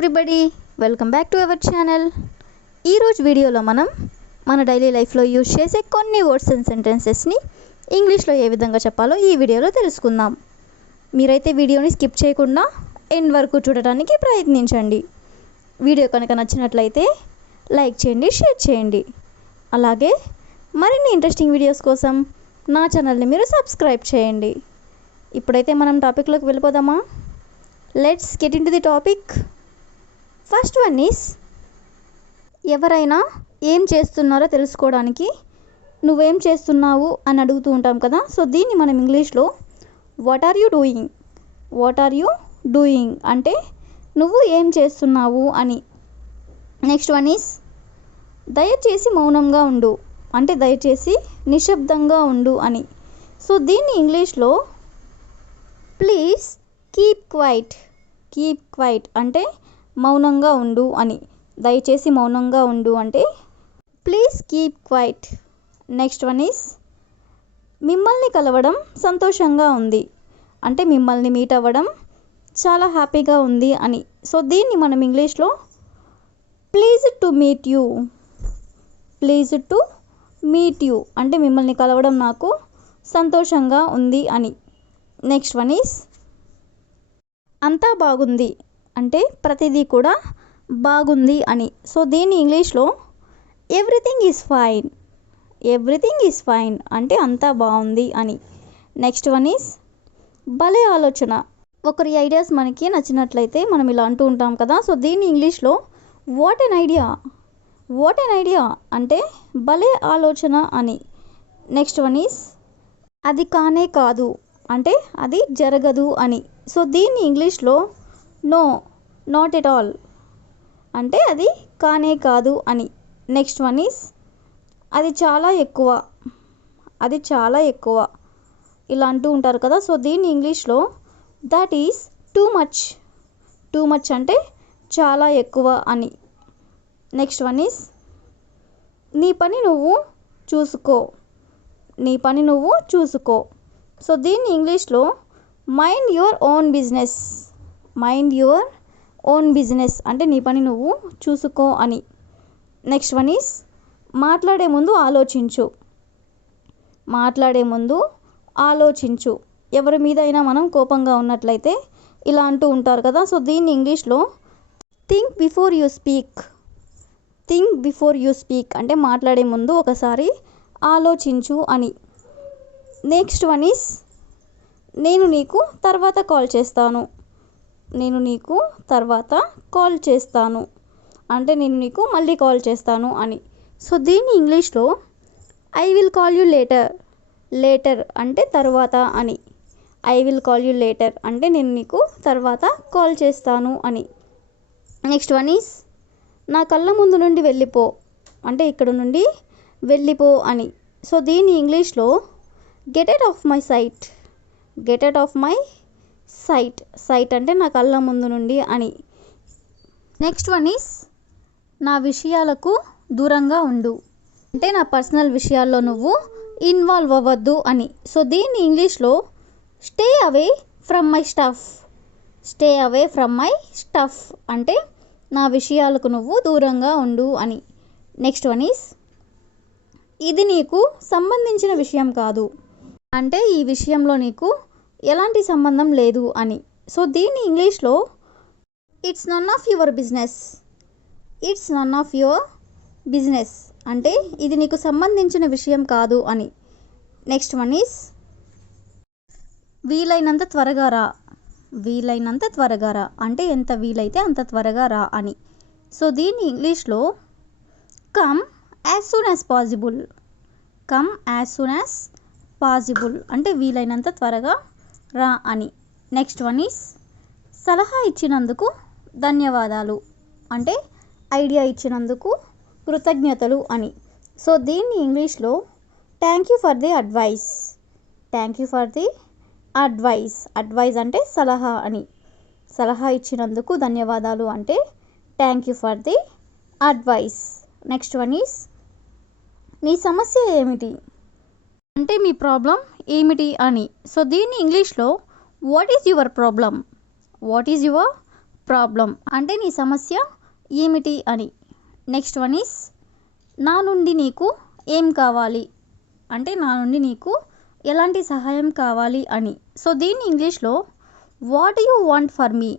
Everybody, welcome back to our channel. ఈరోజు వీడియోలో మనం మన డైలీ లైఫ్లో యూజ్ చేసే కొన్ని వర్డ్స్ అండ్ సెంటెన్సెస్ని ఇంగ్లీష్లో ఏ విధంగా చెప్పాలో ఈ వీడియోలో తెలుసుకుందాం. మీరైతే వీడియోని స్కిప్ చేయకుండా ఎండ్ వరకు చూడటానికి ప్రయత్నించండి. వీడియో కనుక నచ్చినట్లయితే లైక్ చేయండి, షేర్ చేయండి. అలాగే మరిన్ని ఇంట్రెస్టింగ్ వీడియోస్ కోసం నా ఛానల్ని మీరు సబ్స్క్రైబ్ చేయండి. ఇప్పుడైతే మనం టాపిక్లోకి వెళ్ళిపోదామా? Let's get in to the topic. First one is, ఎవరైనా ఏం చేస్తున్నారో తెలుసుకోవడానికి నువ్వేం చేస్తున్నావు అని అడుగుతూ ఉంటాం కదా. సో దీన్ని మనం ఇంగ్లీష్లో what are you doing, what are you doing అంటే నువ్వు ఏం చేస్తున్నావు అని. నెక్స్ట్ వన్ ఈస్, దయచేసి మౌనంగా ఉండు అంటే దయచేసి నిశ్శబ్దంగా ఉండు అని. సో దీన్ని ఇంగ్లీష్లో please keep quiet, keep quiet అంటే మౌనంగా ఉండు అని. దయచేసి మౌనంగా ఉండు అంటే please keep quiet. Next one is, మిమ్మల్ని కలవడం సంతోషంగా ఉంది అంటే మిమ్మల్ని మీట్ అవ్వడం చాలా హ్యాపీగా ఉంది అని. సో దీన్ని మనం ఇంగ్లీష్లో please to meet you, please to meet you అంటే మిమ్మల్ని కలవడం నాకు సంతోషంగా ఉంది అని. నెక్స్ట్ వన్ ఈస్, అంతా బాగుంది అంటే ప్రతిదీ కూడా బాగుంది అని. సో దీన్ని ఇంగ్లీష్లో everything is fine, everything is fine అంటే అంతా బాగుంది అని. నెక్స్ట్ వన్ ఈజ్, భలే ఆలోచన. ఒకరి ఐడియాస్ మనకి నచ్చినట్లయితే మనం ఇలా అంటూ ఉంటాం కదా. సో దీన్ని ఇంగ్లీష్లో what an idea, what an idea అంటే భలే ఆలోచన అని. నెక్స్ట్ వన్ ఈజ్, అది కానే కాదు అంటే అది జరగదు అని. సో దీన్ని ఇంగ్లీష్లో నో, నాట్ ఎట్ ఆల్ అంటే అది కానే కాదు అని. నెక్స్ట్ వన్ ఈస్, అది చాలా ఎక్కువ, అది చాలా ఎక్కువ ఇలా అంటూ ఉంటారు కదా. సో దీన్ని ఇంగ్లీష్లో that is too much, too much అంటే చాలా ఎక్కువ అని. నెక్స్ట్ వన్ ఈస్, నీ పని నువ్వు చూసుకో, నీ పని నువ్వు చూసుకో. సో దీన్ని ఇంగ్లీష్లో mind your own business, mind your own business అంటే నీ పని నువ్వు చూసుకో అని. నెక్స్ట్ వన్ ఈస్, మాట్లాడే ముందు ఆలోచించు, మాట్లాడే ముందు ఆలోచించు. ఎవరి మీద అయినా మనం కోపంగా ఉన్నట్లయితే ఇలా అంటూ ఉంటారు కదా. సో దీన్ని ఇంగ్లీష్లో think before you speak, think before you speak అంటే మాట్లాడే ముందు ఒకసారి ఆలోచించు అని. నెక్స్ట్ వన్ ఈస్, నేను నీకు తర్వాత కాల్ చేస్తాను, నేను నీకు తర్వాత కాల్ చేస్తాను అంటే నేను నీకు మళ్ళీ కాల్ చేస్తాను అని. సో దీన్ని ఇంగ్లీష్లో I will call you later, later అంటే తర్వాత అని. I will call you later అంటే నేను నీకు తర్వాత కాల్ చేస్తాను అని. నెక్స్ట్ వన్ ఈస్, నా కళ్ళ ముందు నుండి వెళ్ళిపో అంటే ఇక్కడ నుండి వెళ్ళిపో అని. సో దీన్ని ఇంగ్లీష్లో get out of my sight, get out of my sight, sight అంటే నా కళ్ళ ముందు నుండి అని. నెక్స్ట్ వన్ ఈస్, నా విషయాలకు దూరంగా ఉండు అంటే నా పర్సనల్ విషయాల్లో నువ్వు ఇన్వాల్వ్ అవ్వద్దు అని. సో దీన్ని ఇంగ్లీష్లో stay away from my stuff, stay away from my stuff అంటే నా విషయాలకు నువ్వు దూరంగా ఉండు అని. నెక్స్ట్ వన్ ఈస్, ఇది నీకు సంబంధించిన విషయం కాదు అంటే ఈ విషయంలో నీకు ఎలాంటి సంబంధం లేదు అని. సో దీన్ని ఇంగ్లీష్లో it's none of your business, it's none of your business అంటే ఇది నీకు సంబంధించిన విషయం కాదు అని. నెక్స్ట్ వన్ ఈస్, వీలైనంత త్వరగా రా, వీలైనంత త్వరగా రా అంటే ఎంత వీలైతే అంత త్వరగా రా అని. సో దీన్ని ఇంగ్లీష్లో come as soon as possible, come as soon as possible అంటే వీలైనంత త్వరగా రా అని. నెక్స్ట్ వన్ ఈస్, సలహా ఇచ్చినందుకు ధన్యవాదాలు అంటే ఐడియా ఇచ్చినందుకు కృతజ్ఞతలు అని. సో దీన్ని ఇంగ్లీష్లో thank you for the advice, thank you for the advice, advice అంటే సలహా అని. సలహా ఇచ్చినందుకు ధన్యవాదాలు అంటే thank you for the advice. Next one is, నీ సమస్య ఏమిటి అంటే మీ ప్రాబ్లం ఏమిటి అని. సో దీన్ని ఇంగ్లీష్లో what is your problem, what is your problem అంటే నీ సమస్య ఏమిటి అని. నెక్స్ట్ వన్ ఈస్ నా నుండి నీకు ఏం కావాలి అంటే నా నుండి నీకు ఎలాంటి సహాయం కావాలి అని. సో దీన్ని ఇంగ్లీష్లో what do you want for me,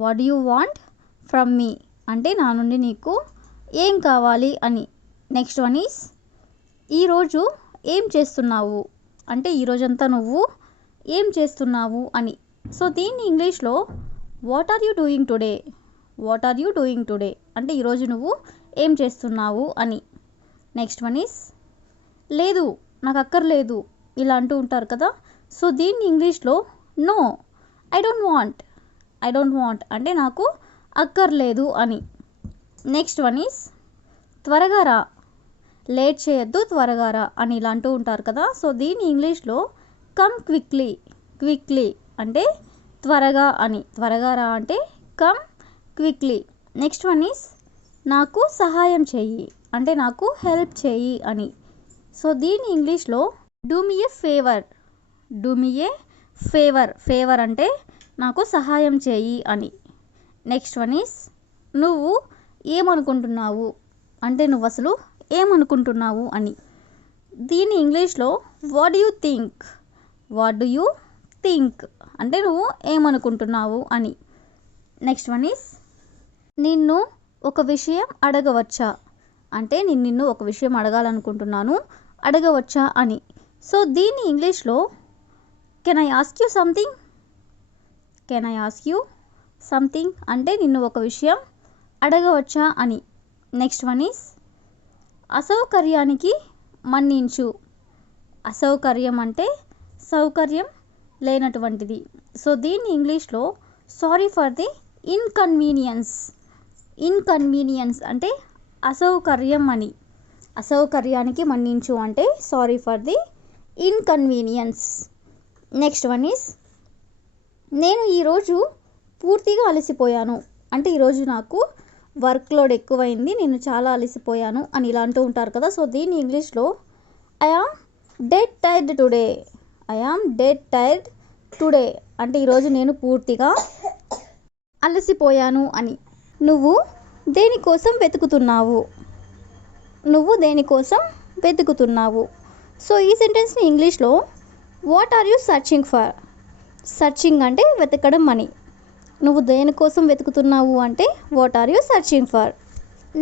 what do you want from మీ అంటే నా నుండి నీకు ఏం కావాలి అని. నెక్స్ట్ వన్ ఈస్ ఈరోజు ఏం చేస్తున్నావు అంటే ఈరోజంతా నువ్వు ఏం చేస్తున్నావు అని. సో దీన్ని ఇంగ్లీష్లో what are you doing today, what are you doing today అంటే ఈరోజు నువ్వు ఏం చేస్తున్నావు అని. నెక్స్ట్ వన్ ఈస్ లేదు నాకు అక్కర్లేదు ఇలా అంటూ ఉంటారు కదా. సో దీన్ని ఇంగ్లీష్లో no I don't want, I don't want అంటే నాకు అక్కర్లేదు అని. నెక్స్ట్ వన్ ఈస్ త్వరగా రా, లేట్ చేయొద్దు త్వరగా రా అని ఇలా అంటూ ఉంటారు కదా. సో దీన్ని ఇంగ్లీష్లో కమ్ క్విక్లీ, క్విక్లీ అంటే త్వరగా అని. త్వరగా రా అంటే come quickly. Next one is నాకు సహాయం చెయ్యి అంటే నాకు హెల్ప్ చెయ్యి అని. సో దీన్ని ఇంగ్లీష్లో do me A favour, do me A favour, favour అంటే నాకు సహాయం చేయి అని. నెక్స్ట్ వన్ ఈస్ నువ్వు ఏమనుకుంటున్నావు అంటే నువ్వు అసలు ఏమనుకుంటున్నావు అని. దీని ఇంగ్లీష్లో what do you think, what do you think అంటే నువ్వు ఏమనుకుంటున్నావు అని. నెక్స్ట్ వన్ ఈస్ నిన్ను ఒక విషయం అడగవచ్చా అంటే నేను నిన్ను ఒక విషయం అడగాలనుకుంటున్నాను అడగవచ్చా అని. సో దీన్ని ఇంగ్లీష్లో can I ask you something, can I ask you something అంటే నిన్ను ఒక విషయం అడగవచ్చా అని. నెక్స్ట్ వన్ ఈస్ అసౌకర్యానికి మన్నించు, అసౌకర్యం అంటే సౌకర్యం లేనటువంటిది. సో దీన్ని ఇంగ్లీష్లో sorry for the inconvenience, inconvenience అంటే అసౌకర్యం అని. అసౌకర్యానికి మన్నించు అంటే sorry for the inconvenience. Next one is నేను ఈరోజు పూర్తిగా అలసిపోయాను అంటే ఈరోజు నాకు వర్క్ లోడ్ ఎక్కువైంది నేను చాలా అలసిపోయాను అని ఇలా అంటూ ఉంటారు కదా. సో దీన్ని ఇంగ్లీష్లో I am dead tired today, I am dead tired today అంటే ఈరోజు నేను పూర్తిగా అలసిపోయాను అని. నువ్వు దేనికోసం వెతుకుతున్నావు, నువ్వు దేనికోసం వెతుకుతున్నావు. సో ఈ సెంటెన్స్ని ఇంగ్లీష్లో what are you searching for, searching అంటే వెతకడం అని. నువ్వు దేనికోసం వెతుకుతున్నావు అంటే what are you searching for.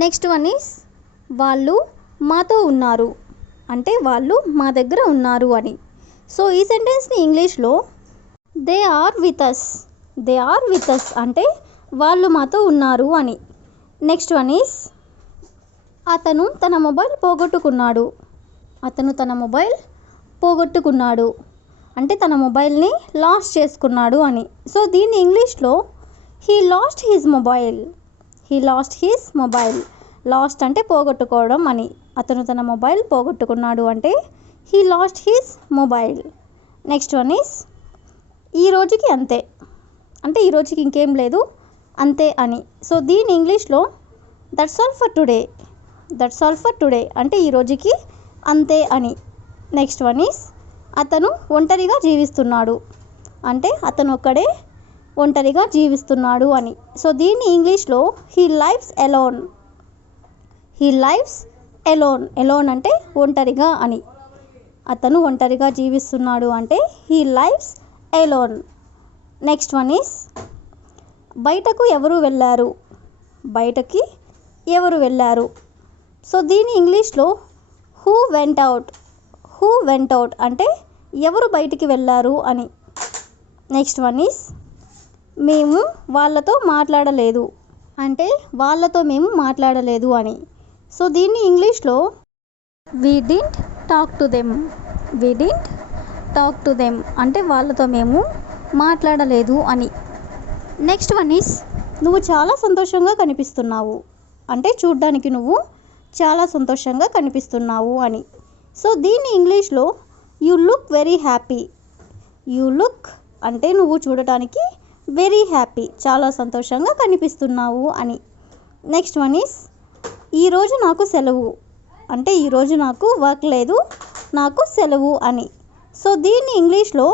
Next one is వాళ్ళు మాతో ఉన్నారు అంటే వాళ్ళు మా దగ్గర ఉన్నారు అని. సో ఈ సెంటెన్స్ని ఇంగ్లీష్లో they are with us, they are with us అంటే వాళ్ళు మాతో ఉన్నారు అని. నెక్స్ట్ వన్ ఈస్ అతను తన మొబైల్ పోగొట్టుకున్నాడు, అతను తన మొబైల్ పోగొట్టుకున్నాడు అంటే తన మొబైల్ని లాస్ట్ చేసుకున్నాడు అని. సో దీన్ని ఇంగ్లీష్లో he lost his mobile, he lost his mobile, last అంటే పోగొట్టుకోవడం అని. అతను తన మొబైల్ పోగొట్టుకున్నాడు అంటే he lost his mobile. Next one is ఈ రోజుకి అంతే అంటే ఈ రోజుకి ఇంకేం లేదు అంతే అని. సో దీని ఇంగ్లీష్లో that's all for today, that's all for today అంటే ఈ రోజుకి అంతే అని. నెక్స్ట్ వన్ ఈస్ అతను ఒంటరిగా జీవిస్తున్నాడు అంటే అతను ఒక్కడే ఒంటరిగా జీవిస్తున్నాడు అని. సో దీన్ని ఇంగ్లీష్లో he lives alone, he lives alone, alone అంటే ఒంటరిగా అని. అతను ఒంటరిగా జీవిస్తున్నాడు అంటే he lives alone. Next one is బయటకు ఎవరు వెళ్ళారు, బయటకి ఎవరు వెళ్ళారు. సో దీని ఇంగ్లీష్లో who went out, who went out అంటే ఎవరు బయటికి వెళ్ళారు అని. నెక్స్ట్ వన్ ఈస్ మేము వాళ్ళతో మాట్లాడలేదు అంటే వాళ్ళతో మేము మాట్లాడలేదు అని. సో దీన్ని ఇంగ్లీష్లో we didn't talk to them, we didn't talk to them అంటే వాళ్ళతో మేము మాట్లాడలేదు అని. నెక్స్ట్ వన్ ఈస్ నువ్వు చాలా సంతోషంగా కనిపిస్తున్నావు అంటే చూడ్డానికి నువ్వు చాలా సంతోషంగా కనిపిస్తున్నావు అని. సో దీన్ని ఇంగ్లీష్లో you look very happy, you look అంటే నువ్వు చూడటానికి వెరీ హ్యాపీ చాలా సంతోషంగా కనిపిస్తున్నావు అని. నెక్స్ట్ వన్ ఈస్ ఈరోజు నాకు సెలవు అంటే ఈరోజు నాకు వర్క్ లేదు నాకు సెలవు అని. సో దీన్ని ఇంగ్లీష్లో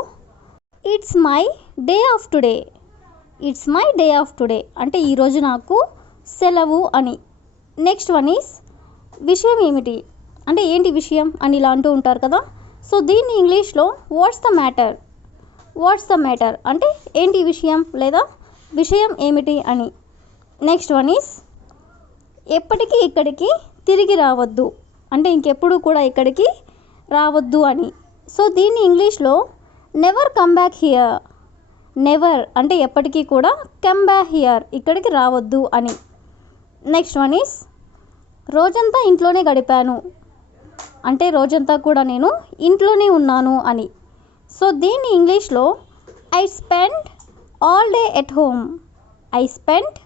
it's my day of today, it's my day of today అంటే ఈరోజు నాకు సెలవు అని. నెక్స్ట్ వన్ ఈస్ విషయం ఏమిటి అంటే ఏంటి విషయం అని ఇలా అంటూ ఉంటారు కదా. సో దీన్ని ఇంగ్లీష్లో what's the matter, what's the matter అంటే ఏంటి విషయం లేదా విషయం ఏమిటి అని. నెక్స్ట్ వన్ ఈస్ ఎప్పటికీ ఇక్కడికి తిరిగి రావద్దు అంటే ఇంకెప్పుడు కూడా ఇక్కడికి రావద్దు అని. సో దీన్ని ఇంగ్లీష్లో never come back here, never అంటే ఎప్పటికీ కూడా, కమ్ బ్యాక్ హియర్ ఇక్కడికి రావద్దు అని. నెక్స్ట్ వన్ ఈస్ రోజంతా ఇంట్లోనే గడిపాను అంటే రోజంతా కూడా నేను ఇంట్లోనే ఉన్నాను అని. సో దీన్ని ఇంగ్లీష్లో I spend all day at home, I spend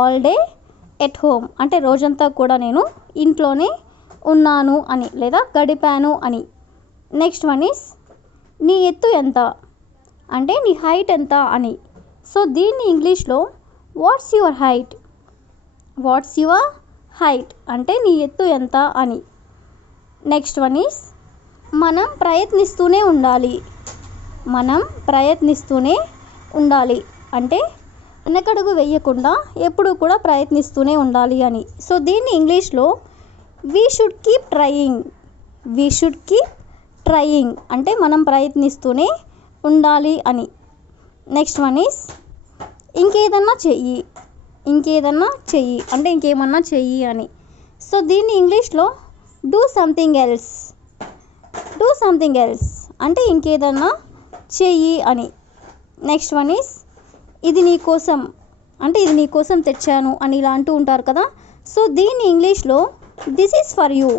all day at home అంటే రోజంతా కూడా నేను ఇంట్లోనే ఉన్నాను అని లేదా గడిపాను అని. నెక్స్ట్ వన్ ఈస్ నీ ఎత్తు ఎంత అంటే నీ హైట్ ఎంత అని. సో దీన్ని ఇంగ్లీష్లో what's your height, what's your height అంటే నీ ఎత్తు ఎంత అని. నెక్స్ట్ వన్ ఈస్ మనం ప్రయత్నిస్తూనే ఉండాలి, మనం ప్రయత్నిస్తూనే ఉండాలి అంటే వెనకడుగు వేయకుండా ఎప్పుడు కూడా ప్రయత్నిస్తూనే ఉండాలి అని. సో దీన్ని ఇంగ్లీష్లో we should keep trying, we should keep trying అంటే మనం ప్రయత్నిస్తూనే ఉండాలి అని. నెక్స్ట్ వన్ ఈస్ ఇంకేదన్నా చెయ్యి, ఇంకేదన్నా చెయ్యి అంటే ఇంకేమన్నా చెయ్యి అని. సో దీన్ని ఇంగ్లీష్లో do something else, do something else అంటే ఇంకేదన్నా చెయ్యి అని. నెక్స్ట్ వన్ ఈస్ ఇది నీ కోసం అంటే ఇది నీ కోసం తెచ్చాను అని ఇలా అంటూ ఉంటారు కదా. సో దీన్ని ఇంగ్లీష్లో this is for you,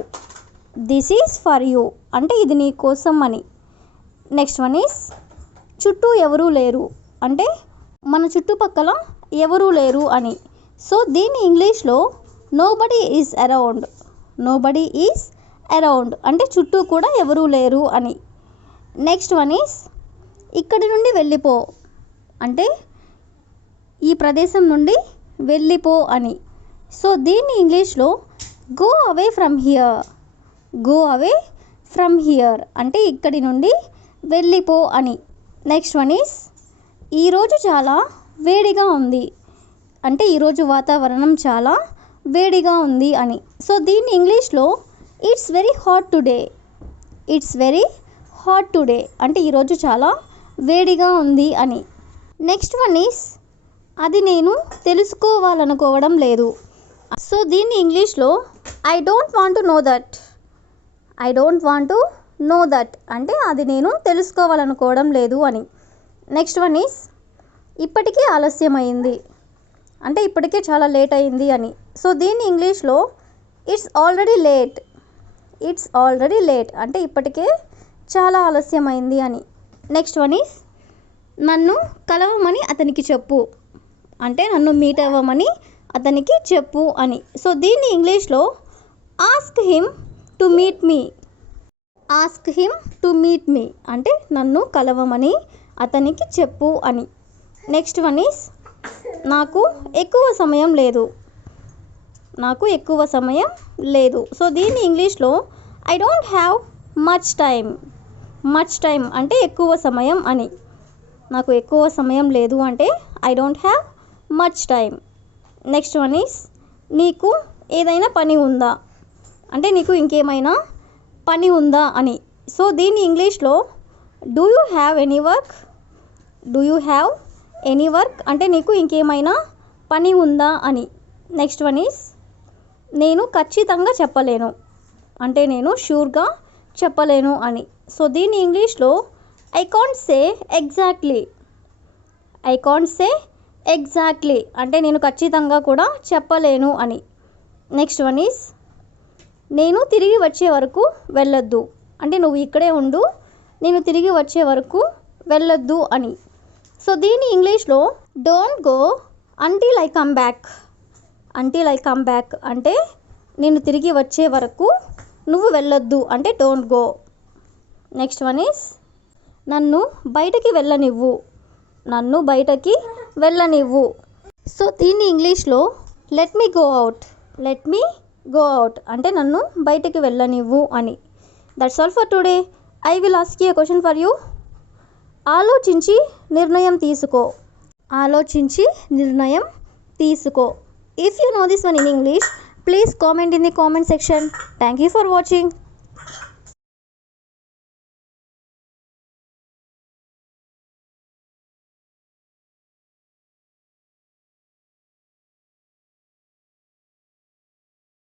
this is for you అంటే ఇది నీ కోసం అని. నెక్స్ట్ వన్ ఈస్ చుట్టూ ఎవరూ లేరు అంటే మన చుట్టుపక్కల ఎవరూ లేరు అని. సో దీన్ని ఇంగ్లీష్లో nobody is around, nobody is around అంటే చుట్టూ కూడా ఎవరూ లేరు అని. నెక్స్ట్ వన్ ఈస్ ఇక్కడి నుండి వెళ్ళిపో అంటే ఈ ప్రదేశం నుండి వెళ్ళిపో అని. సో దీన్ని ఇంగ్లీష్లో go away from here, go away from here అంటే ఇక్కడి నుండి వెళ్ళిపో అని. నెక్స్ట్ వన్ ఈస్ ఈరోజు చాలా వేడిగా ఉంది అంటే ఈరోజు వాతావరణం చాలా వేడిగా ఉంది అని. సో దీన్ని ఇంగ్లీష్లో it's very hot today, it's very hot today అంటే ఈరోజు చాలా వేడిగా ఉంది అని. నెక్స్ట్ వన్ ఈస్ అది నేను తెలుసుకోవాలనుకోవడం లేదు. సో దీన్ని ఇంగ్లీష్లో I don't want to know that, I don't want to know that అంటే అది నేను తెలుసుకోవాలనుకోవడం లేదు అని. నెక్స్ట్ వన్ ఈస్ ఇప్పటికే ఆలస్యమైంది అంటే ఇప్పటికే చాలా లేట్ అయింది అని. సో దీన్ని ఇంగ్లీష్లో it's already late, it's already late అంటే ఇప్పటికే చాలా ఆలస్యమైంది అని. నెక్స్ట్ వన్ ఈస్ నన్ను కలవమని అతనికి చెప్పు అంటే నన్ను మీట్ అవ్వమని అతనికి చెప్పు అని. సో దీన్ని ఇంగ్లీష్లో ask him to meet me, ask him to meet me అంటే నన్ను కలవమని అతనికి చెప్పు అని. నెక్స్ట్ వన్ ఈస్ నాకు ఎక్కువ సమయం లేదు, నాకు ఎక్కువ సమయం లేదు. సో దీన్ని ఇంగ్లీష్లో I don't have much time, much time అంటే ఎక్కువ సమయం అని. నాకు ఎక్కువ సమయం లేదు అంటే I don't have much time. Next one is నీకు ఏదైనా పని ఉందా అంటే నీకు ఇంకేమైనా పని ఉందా అని. సో దీన్ని ఇంగ్లీష్లో do you have any work, do you have any work అంటే నీకు ఇంకేమైనా పని ఉందా అని. నెక్స్ట్ వన్ ఈస్ నేను ఖచ్చితంగా చెప్పలేను అంటే నేను షూర్గా చెప్పలేను అని. సో దీన్ని ఇంగ్లీష్లో I can't say exactly, I can't say exactly అంటే నేను ఖచ్చితంగా కూడా చెప్పలేను అని. నెక్స్ట్ వన్ ఈస్ నేను తిరిగి వచ్చే వరకు వెళ్ళొద్దు అంటే నువ్వు ఇక్కడే ఉండు, నేను తిరిగి వచ్చే వరకు వెళ్ళొద్దు అని. సో దీన్ని ఇంగ్లీష్లో don't go until I come back, until I come back అంటే నేను తిరిగి వచ్చే వరకు నువ్వు వెళ్ళొద్దు అంటే don't go. Next one is నన్ను బయటకి వెళ్ళనివ్వు, నన్ను బయటకి వెళ్ళనివ్వు. సో దీన్ని ఇంగ్లీష్లో let me go out, let me go out అంటే నన్ను బయటకి వెళ్ళనివ్వు అని. That's all for today. I will ask you a question for you. ఆలోచించి నిర్ణయం తీసుకో. ఆలోచించి నిర్ణయం తీసుకో. If you know this one in English, please comment in the comment section. Thank you for watching.